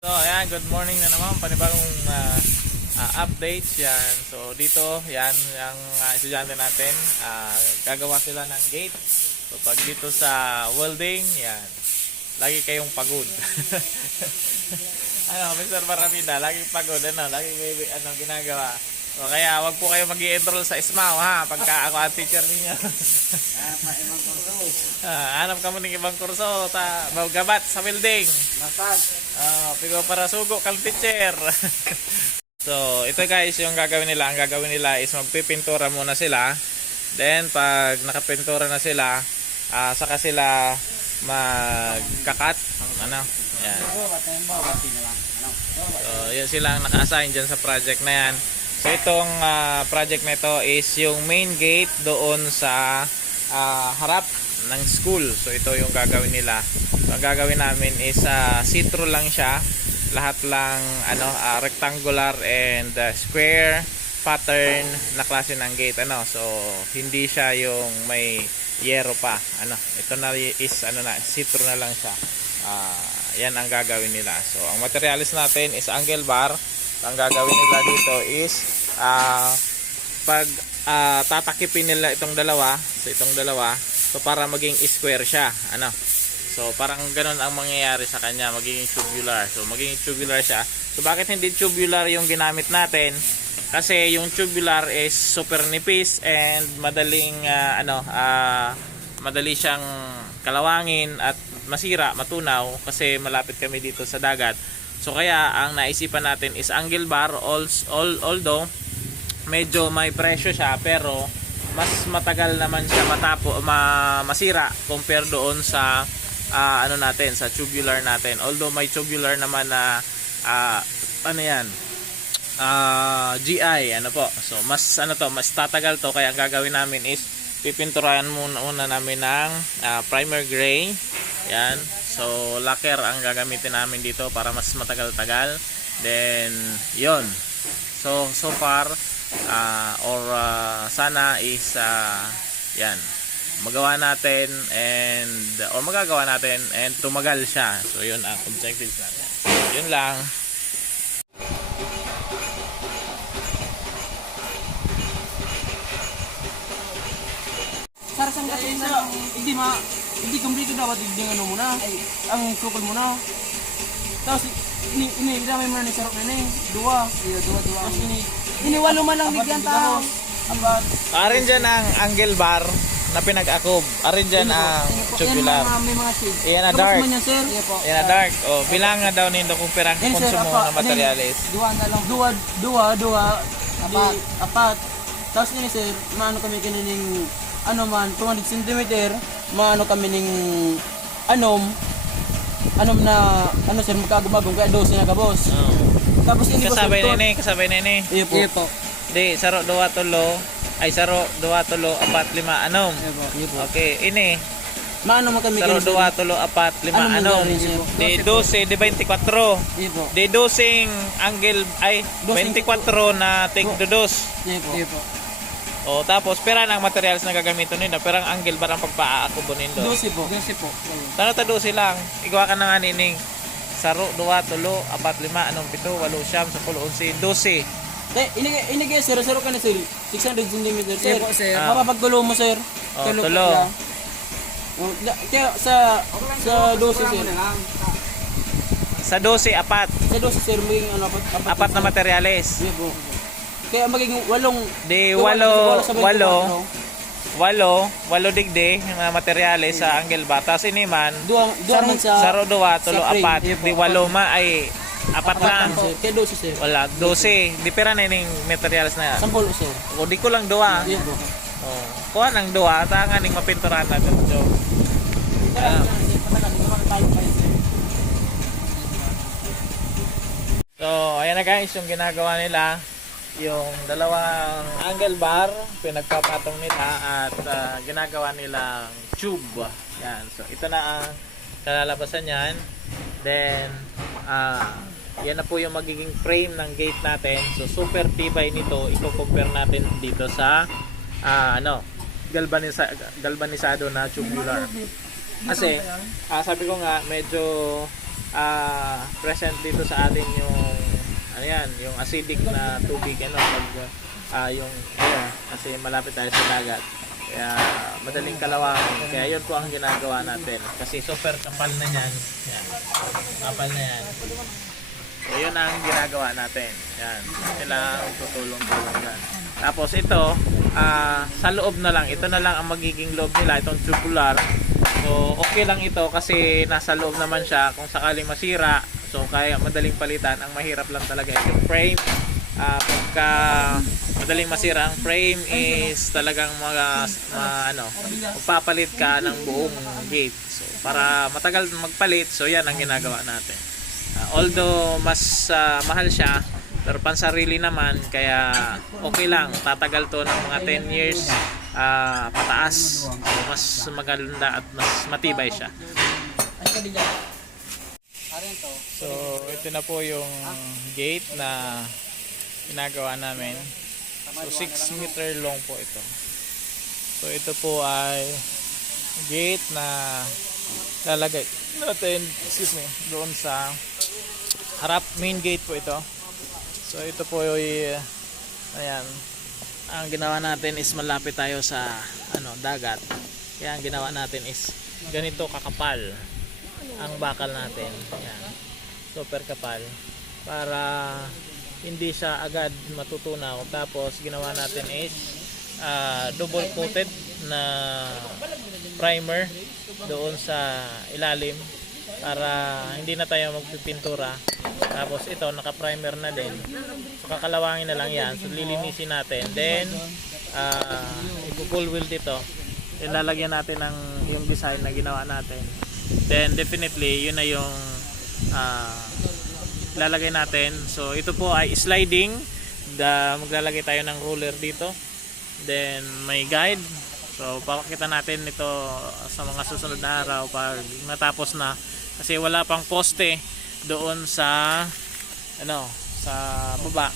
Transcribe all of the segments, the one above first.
So, ayan, good morning na naman. Panibagong ah, ah, updates yan. So, dito, yan, yung ah, estudyante natin. ah, gagawa sila ng gate. So, pag dito sa welding, yan. Lagi kayong pagod. ano, Mr. Baramida, lagi pagod. Ano, lagi may ano, ginagawa. So, kaya wag po kayo mag enroll sa ISMAO ha, pagka ako ang teacher ninyo. Ah, hanap ka mo ng ibang kurso, ta, gabat sa welding. Matag. Ah, pigo para sugo kang teacher. so, ito guys, yung gagawin nila, ang gagawin nila is magpipintura muna sila. Then, pag nakapintura na sila, ah, saka sila magkakat. Ano? Yan. Ano? So, yan sila ang naka-assign dyan sa project na yan. So, itong ah, project na ito is yung main gate doon sa ah, harap ng school. So, ito yung gagawin nila. So, ang gagawin namin is uh, see-through lang siya. Lahat lang ano, ah, rectangular and ah, square pattern na klase ng gate ano so hindi siya yung may yero pa ano ito na is ano na see-through na lang siya Ah, yan ang gagawin nila. So, ang materialis natin is angle bar. Ang gagawin nila dito is ah, pag ah, tatakipin nila itong dalawa, so itong dalawa, so para maging square siya. Ano? So, parang ganun ang mangyayari sa kanya, magiging tubular. So, magiging tubular siya. So, bakit hindi tubular yung ginamit natin? Kasi yung tubular is super nipis and madaling ah, ano, ah, madali siyang kalawangin at masira, matunaw kasi malapit kami dito sa dagat. So kaya ang naisipan natin is angle bar all, all, although medyo may presyo siya pero mas matagal naman siya matapo ma, masira compare doon sa ah, ano natin sa tubular natin. Although may tubular naman na ah, ano yan ah, GI ano po. So mas ano to mas tatagal to. Kaya ang gagawin namin is pipinturahan muna, muna namin ng ah, primer gray. Yan so lacquer ang gagamitin namin dito para mas matagal-tagal. Then yon so so far ah, or ah, sana is ah, yan. Magawa natin and or magagawa natin and tumagal siya. So yun ang objectives natin. So, yun lang. Para sa na hindi ma hindi kumpleto dapat hindi ano muna. Ang sukol muna. Tapos ini ini dami mo na ni sarap na ni. Dua. Iya, dua dua. Tapos ini ini walo man lang bigyan tao. Apat. Arin dyan ang angle bar na pinag-akob. Arin dyan ang tubular. Yan mga may mga shade. Iyan na dark. man yan, sir. Iya po. Yan na dark. O, bilang nga daw nindo kung pirang konsumo apa- ng materialis. Dua na lang. Dua, dua, dua. Apat. apat. Tapos nini sir, maano kami kanining ano man, 200 cm, maano kami ning anom, anom na, ano sir, magkagumagong, kaya 12 na kabos. Oh. Tapos ini ko Kasabay sir, nene, kasabay nene. Iya po. Iya po. Di, saro, duwa, tulo. Ay, saro, duwa, tulo, apat, lima, anom. Iya po. Iya po. Okay, ini. Maano man kami Saro, duwa, tulo, apat, lima, Ano? Di, 12, di 24. Iya po. Di 12 angle, ay, 12 24 na tig dos. Iya po. O, tapos, pera ng materials na gagamitin nila. Perang angle, barang pagpaakubo nindo. 12 po. 12 po. Tano ta 12 lang. Igawa ka na nga nining. Saro, duwa, tulo, apat, lima, anong pito, walo, siyam, sapulo, unsi, 12. Eh, inigay, inigay sir, sir ka na sir. 600 cm sir. Po, sir. Ah. Mapapagtulo mo sir. Oh, Tulo tulo. Oh, Kaya sa sa 12 sir. Sa 12, apat. Sa 12 sir, magiging ano, apat, Apat na materyales. Iya po. Kaya magiging walong Di, walo, sa 24, walo, walo, walo digde, yung mga materyales sa angle ba. Tapos ini man, Dua, dua man sa saro, duwa, tulo, apat. Di, walo ma, ay, apat lang. Kaya 12 sir. Wala, 12. Di pera na yung materials na. Sampol sir. O, di ko lang. Iya po. Oh. Kuha ng duwa, tangan ng mapinturahan na dito. Ah. So, ayan na guys, yung ginagawa nila, yung dalawang angle bar, pinagpapatong nila at ah, ginagawa nilang tube. Yan. So, ito na ang kalalabasan niyan. Then, ah, yan na po yung magiging frame ng gate natin. So, super tibay nito. Ito compare natin dito sa ah, ano, galvanisa galvanisado na tubular. Kasi, ah, sabi ko nga, medyo ah, present dito sa atin yung ano yan, yung acidic na tubig ano pag ah, yung ayan, kasi malapit tayo sa dagat. Kaya madaling kalawangin. Kaya yun po ang ginagawa natin. Kasi super kapal na yan. Yan. Kapal na yan. So yun ang ginagawa natin. Yan. Sila tutulong-tulong yan. Tapos ito, ah, sa loob na lang. Ito na lang ang magiging loob nila. Itong tubular. So okay lang ito kasi nasa loob naman siya. Kung sakaling masira, so kaya madaling palitan. Ang mahirap lang talaga yung frame. Ah, pagka madaling masira ang frame is talagang mga ma, ano, papalit ka ng buong gate. So para matagal magpalit, so yan ang ginagawa natin. Ah, although mas ah, mahal siya, pero pansarili naman, kaya okay lang. Tatagal to ng mga 10 years ah, pataas. So, mas maganda at mas matibay siya. Ano ka din dyan? Arin to. So, ito na po yung gate na ginagawa namin. So, 6 meter long po ito. So, ito po ay gate na lalagay natin, excuse me, doon sa harap main gate po ito. So, ito po yung, ayan, ang ginawa natin is malapit tayo sa ano dagat. Kaya ang ginawa natin is ganito kakapal ang bakal natin. Ayan. Super kapal. Para hindi siya agad matutunaw. Tapos ginawa natin is ah, double coated na primer doon sa ilalim para hindi na tayo magpipintura. Tapos ito naka-primer na din. So kakalawangin na lang 'yan. So lilinisin natin. Then uh, i-cool wheel dito. Ilalagyan natin ng yung design na ginawa natin. Then definitely yun na yung ah, lalagay natin. So ito po ay sliding. Da, maglalagay tayo ng ruler dito. Then may guide. So papakita natin ito sa mga susunod na araw pag natapos na kasi wala pang poste doon sa ano sa baba.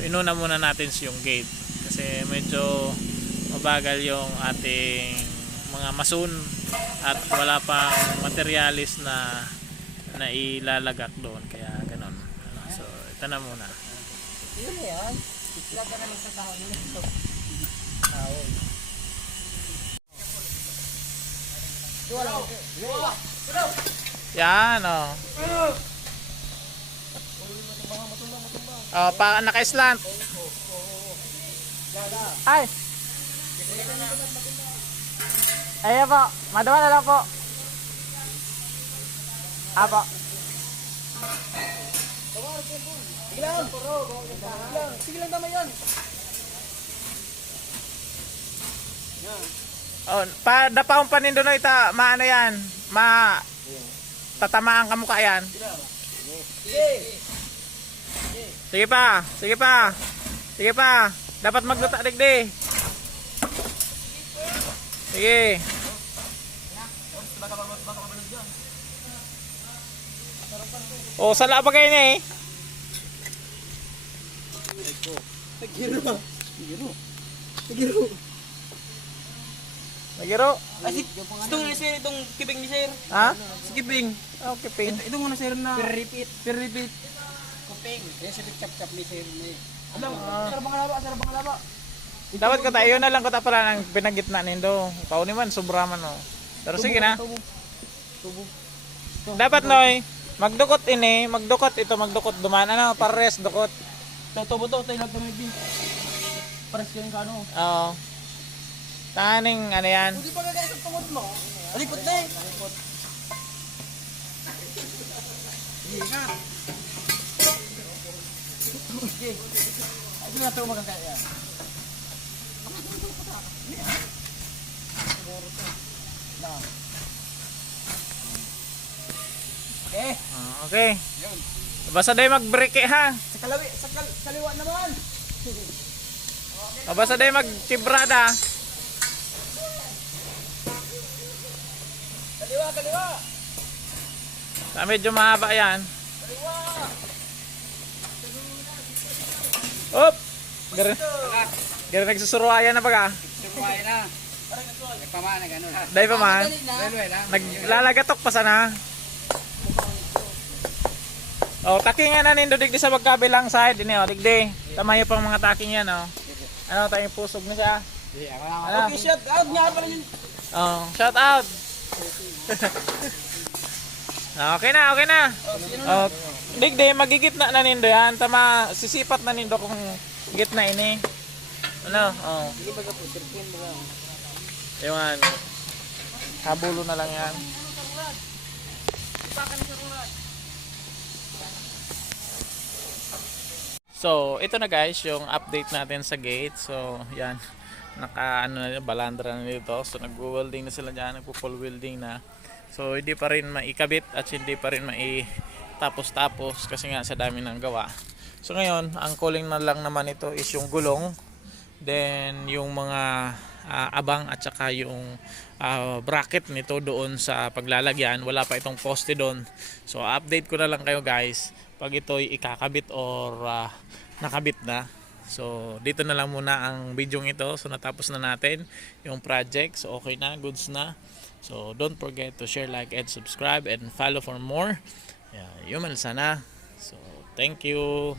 Inuna muna natin yung gate kasi medyo mabagal yung ating mga masun at wala pang materialis na na ilalagak doon kaya ganon Ano, so ito na muna Yun na yan. Itlog ka na lang sa kahon nila. Ito. Kahon. Wala ko. yan oh oh pa naka-slant ay Ayan po, madawa na lang po. Apo. Sige lang. Sige lang. Sige lang tama yan. Oh, pa dapaon pa nindo no ita maano yan. Ma tatamaan ka mukha yan. Sige. Sige pa, sige pa. Sige pa. Dapat magluta digdi. Sige. Oh, sala pa kayo ni eh. Nagiro. Nagiro. Nagiro. Nagiro. Ay, si, itong ni sir, itong kibing ni sir. Ha? Si kibing. Okay, pin. Ito, itong ano sir na... Per repeat. Kuping. Yan sa chap-chap ni sir. Alam, sarap ang laba, sarap ang laba. Dapat ko tayo na lang ko ta pala ng pinagitna nindo. Pao ni man sobra man oh. Pero sige na. Tubo. Tubo. Dapat noy magdukot ini, magdukot ito, magdukot duman ano, pares dukot. Ito, tubo to, tayo lang bin. Pares ka ka ano. Oo. Taning ano yan. Hindi pa gagaya sa tungod mo. Alipot na eh. Alipot. Hindi ka. Sige. Ay, Hindi na ito magagaya. Okay. Ah, okay. Basta day mag-brake ha. Sa kalawi, sa kal kaliwa naman. O basta day mag-tibrada. Kaliwa, kaliwa. Sa medyo mahaba yan. Kaliwa. Op! Gari, gari nagsusuruayan na baga. Sumuhay na. Nagpamana, gano'n. Day pa man. Naglalagatok pa sana. Oh, takingan na nindo digdi sa magkabilang side ini oh, digdi. Tamayo pang mga taking yan oh. Ano tayong pusog na siya? Ano? Okay, shout out nga pala yun. Oh, shout out. okay na, okay na. Oh, digdi magigitna na nindo yan. Tama sisipat na nindo kung gitna ini. Ano? Oh. Ewan. Habulo na lang yan. So, ito na guys, yung update natin sa gate. So, yan. Naka, ano na, balandra na dito. So, nag-welding na sila dyan. Nagpo-full welding na. So, hindi pa rin maikabit at hindi pa rin mai-tapos-tapos kasi nga sa dami ng gawa. So, ngayon, ang calling na lang naman ito is yung gulong. Then, yung mga ah, abang at saka yung ah, bracket nito doon sa paglalagyan. Wala pa itong poste doon. So, update ko na lang kayo guys pag ito'y ikakabit or ah, nakabit na. So, dito na lang muna ang video ito. So, natapos na natin yung project. So, okay na, goods na. So, don't forget to share, like, and subscribe and follow for more. Yeah, yuman sana. So, thank you.